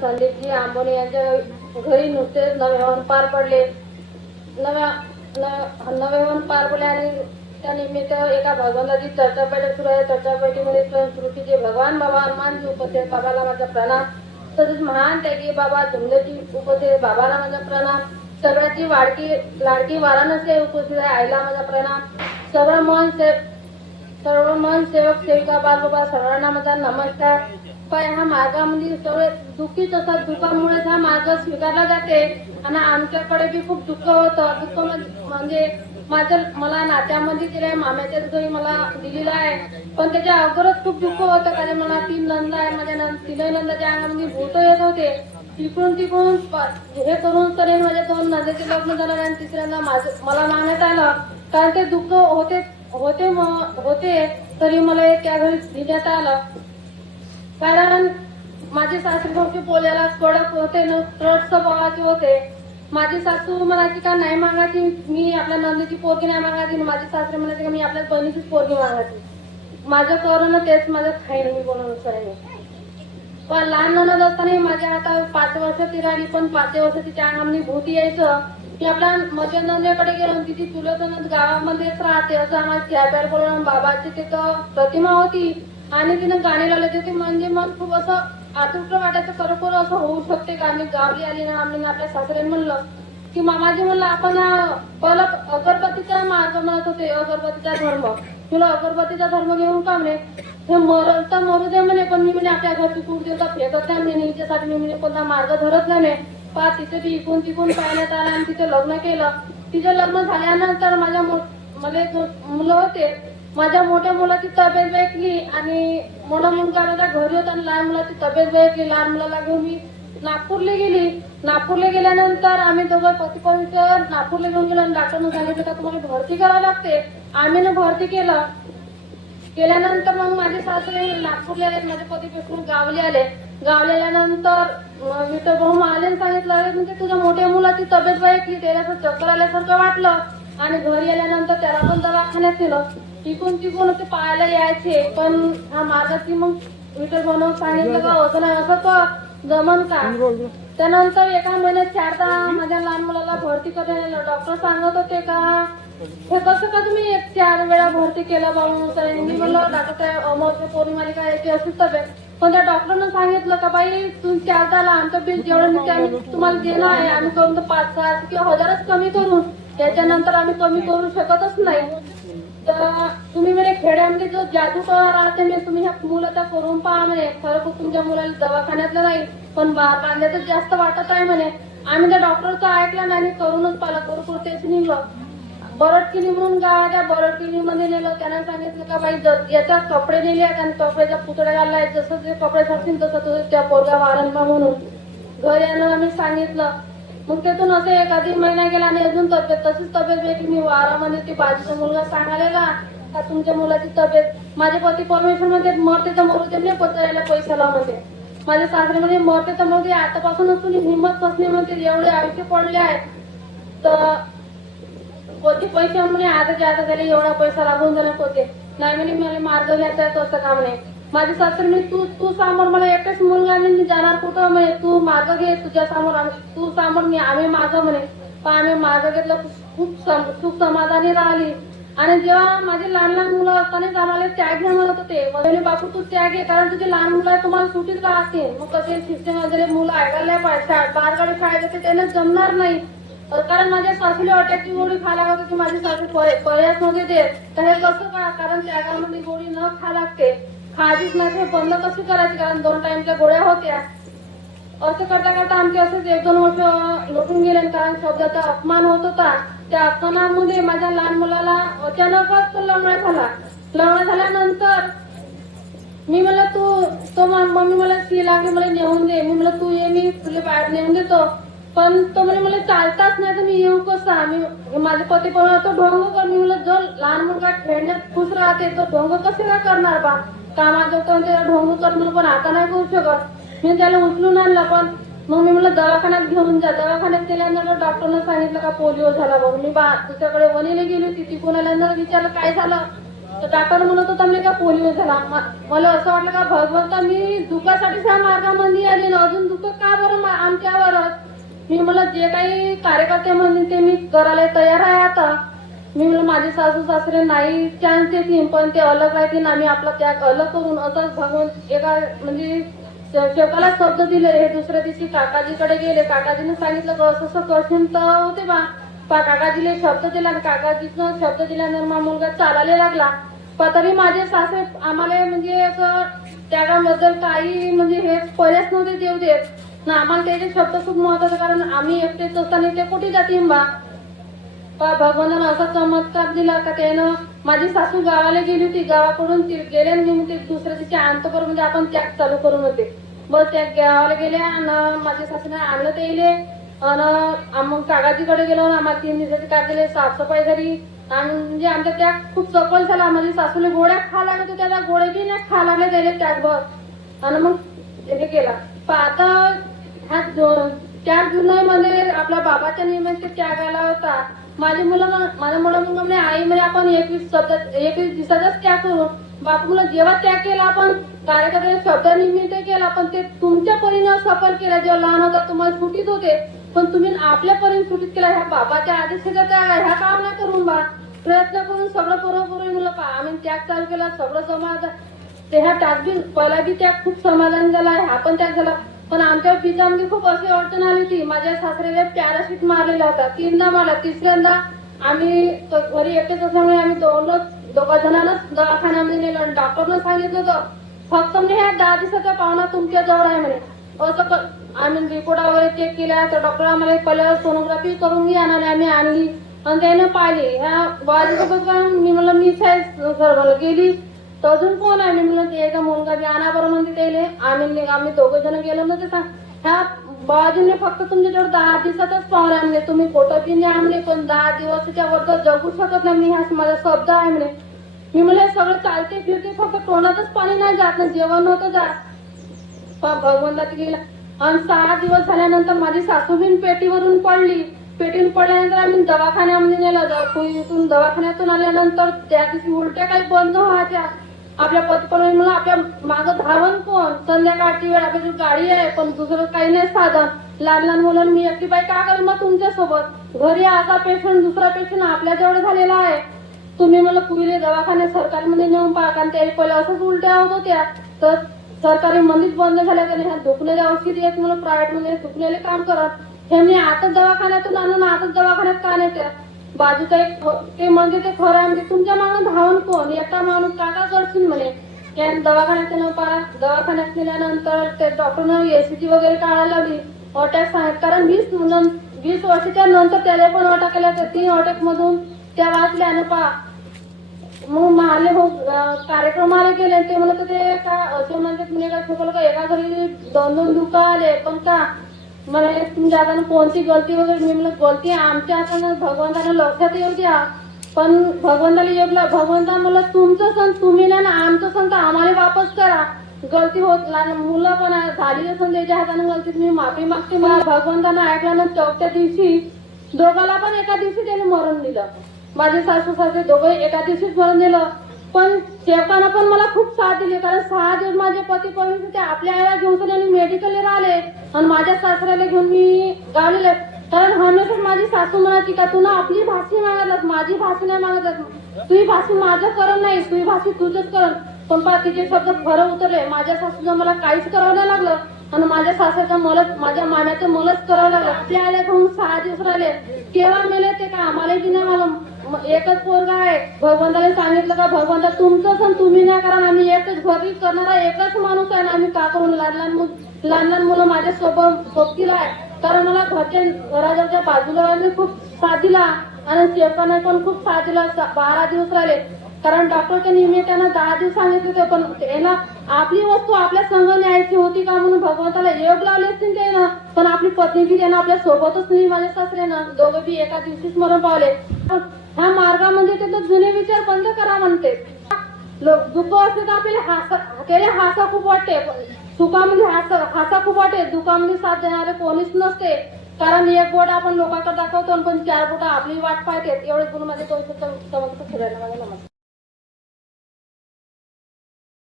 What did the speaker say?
संदीपजी आंबोली यांच्या घरी नुकतेच नवे हवन पार पडले. नवे हवन पार पडले आणि त्या निमित्त एका भगवंताची चर्चा बैठक सुरू आहे. चर्चा बैठकीमध्ये संस्कृतीचे भगवान बाबा हनुमानजी उपस्थित, बाबाला माझा प्रणाम. तसेच महान त्यागी बाबा धुंदेजी उपस्थित, बाबाला माझा प्रणाम. सगळ्याची लाडकी वाराणसी उपस्थित आहे, आईला माझा प्रणाम. सर्व मन सेवक सेविका बालबाबा सर्वांना माझा नमस्कार. पण ह्या मार्गामध्ये सगळे दुःखीच असतात, दुःखामुळे हा मार्ग स्वीकारला जाते. आणि आमच्याकडे बी खूप दुःख होतं. दुःख म्हणजे मला नात्यामध्ये दिलंय, मामाच्या घरी मला दिलेला आहे. पण त्याच्या अगोदरच खूप दुःख होतं, कारण मला 3 नंदा आहे. माझ्या 3 नंदाच्या अंगामध्ये भूत येत होते. तिकडून हे करून तरी माझ्या 2 नंदेचे लग्न झालं आणि तिसऱ्यांदा मला मागण्यात आलं. कारण ते दुःख होते तरी मला त्या घरी देण्यात आलं. कारण माझे सासरे भाऊचे बोलायला कडक होते, त्रट स्वभावाचे होते. माझी सासू म्हणायची का नाही मागायची, मी आपल्या नंदीची पोरगी नाही मागायची. माझे सासरे म्हणायचे का मी आपल्या बहिणीचीच पोरगी मागायची. माझं करणं तेच माझं खाईन मी बोलून सरायला. पण लहान नणद असताना माझ्या हातात 5 वर्ष ती राहिली, पण 5 वर्ष तिच्या अंगामध्ये भूती यायचं. मी आपल्या माझ्या नंदेकडे गेलो, तिची चुलत नणद गावामध्येच राहते असं आम्हाला चॅपेर बोलून बाबाची तिथं प्रतिमा होती आणि तिनं गाणी लावले होते. म्हणजे मग खूप असं आतुर वाटायचं, खरोखर असं होऊ शकते का. आम्ही गावली आली ना, आम्ही आपल्या सासऱ्याने म्हणलं की मामाजी म्हणलं आपण पहिलं अगरबत्तीचा मार्ग म्हणत होते, अगरबत्तीचा धर्म. तुला अगरबत्तीचा धर्म घेऊन का म्हणे, हे मरू दे म्हणे. पण मी म्हणे आपल्या घरची कुठ देवता फेकत नाही म्हणे, हिच्यासाठी मी म्हणे कोणता मार्ग धरत नाही. तिथे बी इकून तिकून पाहण्यात आलं आणि तिथे लग्न केलं. तिचं लग्न झाल्यानंतर मला मुलं होते. माझ्या मोठ्या मुलाची तब्येत बेकली आणि मोठा मुलगा माझ्या घरी होता आणि लहान मुलाची तब्येत बेकली. लहान मुलाला घेऊन मी नागपूरला गेली. नागपूरला गेल्यानंतर आम्ही दोघं पती पत्नी नागपूरला घेऊन गेलो आणि डॉक्टरने सांगितलं का तुम्हाला भरती करावं लागते. आम्ही ना भरती केल्यानंतर मग माझे सासरे नागपूरला आले, माझे पती पेटून गावले आले. गावल्यानंतर विठ्ठल भाऊ आले सांगितलं अरे म्हणजे तुझ्या मोठ्या मुलाची तब्येत बेकली, त्याला चक्कर आल्यासारखं वाटलं आणि घरी आल्यानंतर त्याला पण दवाखान्यात नेलं. तिकून ते पाहायला यायचे, पण हा मार्गाची मग विठ्ठल भाऊ सांगितलं का होतं नाही असं तर जमन का. त्यानंतर एका महिन्यात 4दा माझ्या लहान मुलाला भरती करायला डॉक्टर सांगत होते का हे कसं का तुम्ही 4 वेळा भरती केलं बाबा. मी म्हणलं डॉक्टर अमोल पौर्णिमाला काय याची असेल तब्येत, पण त्या डॉक्टरनं सांगितलं का बाई तुम्ही 4दाला आमचं बिल जेवढं निघते आम्ही तुम्हाला देणं आहे, आम्ही करून तर 5,000 किंवा 1000च कमी करू, त्याच्यानंतर आम्ही कमी करू शकतच नाही. तर तुम्ही म्हणे खेड्यामध्ये जो जादू राहते मी तुम्ही ह्या मुलाचा करून पहा म्हणे, खरं तुमच्या मुलाला दवाखान्यातलं नाही पण बांधल्याचं जास्त वाटत आहे म्हणे. आम्ही त्या डॉक्टरचं ऐकलं नाही, करूनच पाहिलं, करू तेच निघलं. बरडकिनी म्हणून गाव त्या बरडकिनी मध्ये नेलं. त्यांना सांगितलं का बाई याचा कपडे नेले आहेत आणि कपड्याचा पुतळा घाललाय, जसं जे कपडे असतील तसं तुझं त्या पोरगा वारणा म्हणून घरी आणून आम्ही सांगितलं. मग तिथून असं 1 महिना गेला आणि अजून तशीच तब्येत भेटली. मी वारामध्ये ती बाजूचा मुलगा सांगायला का तुमच्या मुलाची तब्येत, माझे पती परमेश्वर मध्ये मरते तर मरू दे नाही पचायला पैशाला मध्ये. माझ्या सासऱ्यामध्ये मरते तर मरू दे, आतापासूनच तुम्ही हिंमत कसली म्हणते, एवढे आयुष्य पडले आहेत तर कोणते पैसे म्हणे आता त्याला एवढा पैसा लागून जाणार होते नाही म्हणे, मला मार्ग घ्यायचा आहे असं काम नाही. माझे सासरे म्हणे तू समोर, मला एकच मुलगा मी जाणार कुठं म्हणे, तू मार्ग घे तुझ्या समोर, तू समोर मी आम्ही मार्ग म्हणे. पण आम्ही मार्ग घेतलं, खूप सुख समाधानी राहिली. आणि जेव्हा माझे लहान मुलं असतानाच आम्हाला त्याग घ्या म्हणत होते, वगैरे बापू तू त्याग घे कारण तुझे लहान मुलं आहे तुम्हाला सुटीच राहते. मग कसे शिक्षण वगैरे मुलं ऐकायला पाहिजे, बारगाडी शाळेत होते त्यांना जमणार नाही. कारण माझ्या सासूला अटॅकची गोळी खायला लागते की माझी सासू पर्यास नव्हते देत. तर हे कसं का, कारण त्यागामध्ये गोळी न खा लागते, खाजीच नाही बंद कशी करायची, कारण 2 टाइमच्या गोळ्या होत्या. असं करता करता आमचे असेच 1-2 वर्ष लुटून गेले. कारण शब्दाचा अपमान होत होता, त्या अपमानामध्ये माझ्या लहान मुलाला अचानकच लग्न झाला. लग्न झाल्यानंतर मी म्हणलं तो मम्मी मला सी लागली मला नेऊन दे. मी म्हणलं तू ये मी तुला बाहेर नेऊन देतो. पण तो म्हणे मला चालताच नाही तर मी येऊ कसा. मी माझे पती पण तो ढोंग कर. मी म्हणलं जो लहान मुलगा खेळण्यात खुश राहते तो ढोंग कसे काय करणार बा, कामाचं पण त्याला ढोंग करणं पण आता नाही करू शकत. मी त्याला उचलून आणलं. पण मग मी म्हणलं दवाखान्यात घेऊन जा. दवाखान्यात गेल्यानंतर डॉक्टरनं सांगितलं का पोलिओ झाला. मग मी दुसऱ्याकडे वणीला गेली होती, तिकडून आल्यानंतर विचारलं काय झालं, तर डॉक्टर म्हणत होता मी का पोलिओ झाला. मला असं वाटलं का भगवंता मी दुःखासाठी ह्या मार्गामध्ये आली ना, अजून दुःख का मी मला जे काही कार्यकर्ते म्हणले ते मी करायला तयार आहे आता. मी म्हणलं माझे सासू सासरे नाही चान्स देतील पण ते अलग राहतील, आम्ही आपला त्याग अलग करून असंच भगवंत एका म्हणजे शेवकाला शब्द दिले. हे दुसऱ्या दिवशी काकाजीकडे गेले. काकाजीने सांगितलं की असं असं करशील तर होते बा काकाजीले शब्द दिला आणि काकाजीनं शब्द दिल्यानंतर माझा मुलगा चालायला लागला. पण तरी माझे सासरे आम्हाला म्हणजे असं त्यागाबद्दल काही म्हणजे हे पर्यास नव्हते देऊ देत ना. आम्हाला त्याचे शब्द खूप महत्वाचे, कारण आम्ही एकटेच असताना ते कुठे जातील बा. भगवानानं असा चमत्कार दिला का त्यानं माझी सासू गावाला गेली होती, गावाकडून ती गेले आणि ते दुसऱ्या दिवशी आणतो बरं म्हणजे आपण त्याग चालू करून होते. बस त्या गावाला गेल्या आणि माझ्या सासूने आणलं ते येले आणि मग काकाजीकडे गेलो आणि आम्हाला 3 दिवसाची काय दिले साफसफाई झाली आणि म्हणजे आमच्या त्याग खूप सफल झाला. माझी सासूला गोळ्या खा लागत होत्या, त्या गोळ्या बी नाही खा लागल्या त्याला त्यागभर आणि मग हे केला. पण आता ह्या 4 जुलैमध्ये आपल्या बाबाच्या निमित्त त्यागाला होता. माझ्या मुलं म्हणे आई म्हणे आपण 21 दिवसाचाच त्याग करू. बापू मुलं जेव्हा त्याग केला आपण कार्यकर्त्याने शब्दानिमित्त केला, पण ते तुमच्या परीनं सफल केला. जेव्हा लहान होता तुम्हाला सुटीत होते पण तुम्ही आपल्या परीने सुटीत केला. ह्या बाबाच्या आदेशाचा त्याग ह्या काम नाही करून बा प्रयत्न करून सगळं बरोबर मुलं पा आम्ही त्याग चालू केला. सगळं समाधान ते ह्या त्याग बी पहिला बी त्याग खूप समाधान झाला, हा पण त्याग झाला. पण आमच्या पिकामध्ये खूप अशी अडचण आली होती. माझ्या सासऱ्याला पॅराशूट मारलेला होता 3दा मला. तिसऱ्यांदा आम्ही घरी एकटेच असल्यामुळे आम्ही दोघा जणांनाच दवाखान्यामध्ये नेलं. डॉक्टरनं सांगितलं होतं फक्त म्हणजे ह्या 10 दिवसाचा पाहुणा तुमच्या जवळ आहे म्हणे. असं आम्ही रिपोर्ट वगैरे चेक केल्या तर डॉक्टर आम्हाला पहिल्या सोनोग्राफी करून घ्या आणि आम्ही आणली आणि त्याने पाहिली. ह्या बाजूसोबत मी म्हणलं मी साहेब गेली तर अजून कोण आहे. मी म्हणलं ते एका मुलगा बी आणा बरं म्हणते त्याले. आम्ही 2 जण गेलो ना ते सांग ह्या बाजूने फक्त तुमच्याजवळ 10 दिवसातच पाहुणे म्हणजे तुम्ही फोटो बी नाही आणले पण 10 दिवसाच्या वर तर जगू शकत नाही मी. हा माझा शब्द आहे म्हणे. मी म्हणलं सगळं चालते फिरते फक्त तोंडातच पाणी नाही जात ना, जेवण नव्हतं जात. भगवंताची गेला आणि 6 दिवस झाल्यानंतर माझी सासू बिन पेटीवरून पडली. पेटीवरून पडल्यानंतर आम्ही दवाखान्यामध्ये नेलं. इथून दवाखान्यातून आल्यानंतर त्या दिवशी उलट्या काही बंद व्हायच्या. आपल्या पतीपणे म्हणून आपल्या मागं धावण कोण. संध्याकाळची वेळ आपली गाडी आहे पण दुसरं काही नाही साधन. लहान मुलांना मी एकटी बाई का करेल मग तुमच्यासोबत. घरी असा पेशंट दुसरा पेशंट आपल्याजवळ झालेला आहे. तुम्ही मला पुढे दवाखान्यात सरकारमध्ये नेऊन पहा, कारण त्याही पहिले असंच उलट्या होत होत्या तर सरकारी मंदीच बंद झाल्या. त्याने ह्या दुखण्याच्या औषधी येत म्हणून प्रायव्हेट मध्ये दुखण्याले काम करत. हे मी आताच दवाखान्यातून आणून आताच दवाखान्यात का नेत्या. बाजूचा एक ते म्हणजे ते खरं आहे म्हणजे तुमच्या मागं धावून कोण. एकटा माणूस काका करशील म्हणे. दवाखान्यात न पहा. दवाखान्यात नेल्यानंतर ते डॉक्टरनं ECG वगैरे काढायला लावली. अटॅक सांगितलं, कारण 20 वर्षाच्या नंतर त्याला पण अटॅक केला. 3 अटॅक मधून त्या वाचल्या न पहा. मग मारले हो कार्यक्रमाला गेले ते म्हणत ते का असे म्हणतात म्हणे का छोकलं का एका घरी 2 दुखा आले पण का मला तुमच्या हाताने कोणती गलती वगैरे. मी म्हणलं गलती आमच्या हाताने भगवंतानं लक्षात येऊ द्या पण भगवंताला योगला भगवंता मला तुमचं सण तुम्ही नाही ना आमचं सण तर आम्हाला वापस करा. गलती होत मुलं पण झाली असून त्याच्या हाताने गलती मी माफी मागते. मला भगवंतानं ऐकलं ना 4थ्या दिवशी दोघाला पण एका दिवशी त्याने मरण दिलं. माझे सासू सासरे दोघे एका दिवशीच मरण दिलं. पण शेवकानं पण मला खूप साथ दिली, कारण 6 दिवस माझे पती पवित्र ते आपल्या आईला घेऊन मेडिकलला राहिले आणि माझ्या सासऱ्याला घेऊन मी गावलेले. कारण हमेशा माझी सासू म्हणायची का तू ना आपली भाषी मागत माझी भाषी नाही मागत. तुझी भाषी माझं करण नाही, तुझी भाषी तुझंच करण. पण पा तिचे शब्द खरं उतरले. माझ्या सासूचं मला काहीच करावं नाही लागलं आणि माझ्या सासऱ्याचं मलाच माझ्या माम्याचं मलाच करावं लागलं. आपल्या आईला घेऊन 6 दिवस राहिले. केव्हा मेले ते का आम्हाला बी नाही मालूम. एकच पोरगा आहे. भगवंताने सांगितलं का भगवंता तुमचं सण तुम्ही नाही करा. आम्ही एकच घरी करणारा एकच माणूस आहे ना. आम्ही का करून लहान मुलं माझ्या सोबतीला आहे. कारण मला घराच्या बाजूला खूप साथ दिला आणि शेवकाने पण खूप साथ दिला. 12 दिवस राहिले. कारण डॉक्टरच्या निमित्तानं 10 दिवस सांगितले होते पण त्याला आपली वस्तू आपल्या संघ न्यायची होती का म्हणून भगवंताला योग लावले असतील त्यानं. पण आपली पत्नी बी त्यानं आपल्या सोबतच नाही. माझ्या सासऱ्यानं दोघं बी एका दिवशीच मरण पावले. ह्या मार्गामध्ये ते तर जुने विचार बंद करा म्हणते. दुःख असते तर आपल्याला हासा खूप वाटते. सुखामध्ये हासा खूप वाटते. दुःखामध्ये साथ देणारे कोणीच नसते. कारण एक बोट आपण लोकांकडे दाखवतो पण 4 बोट आपली वाट पाहते. एवढे गुण माझे तो फिरायला माझा नमस्कार.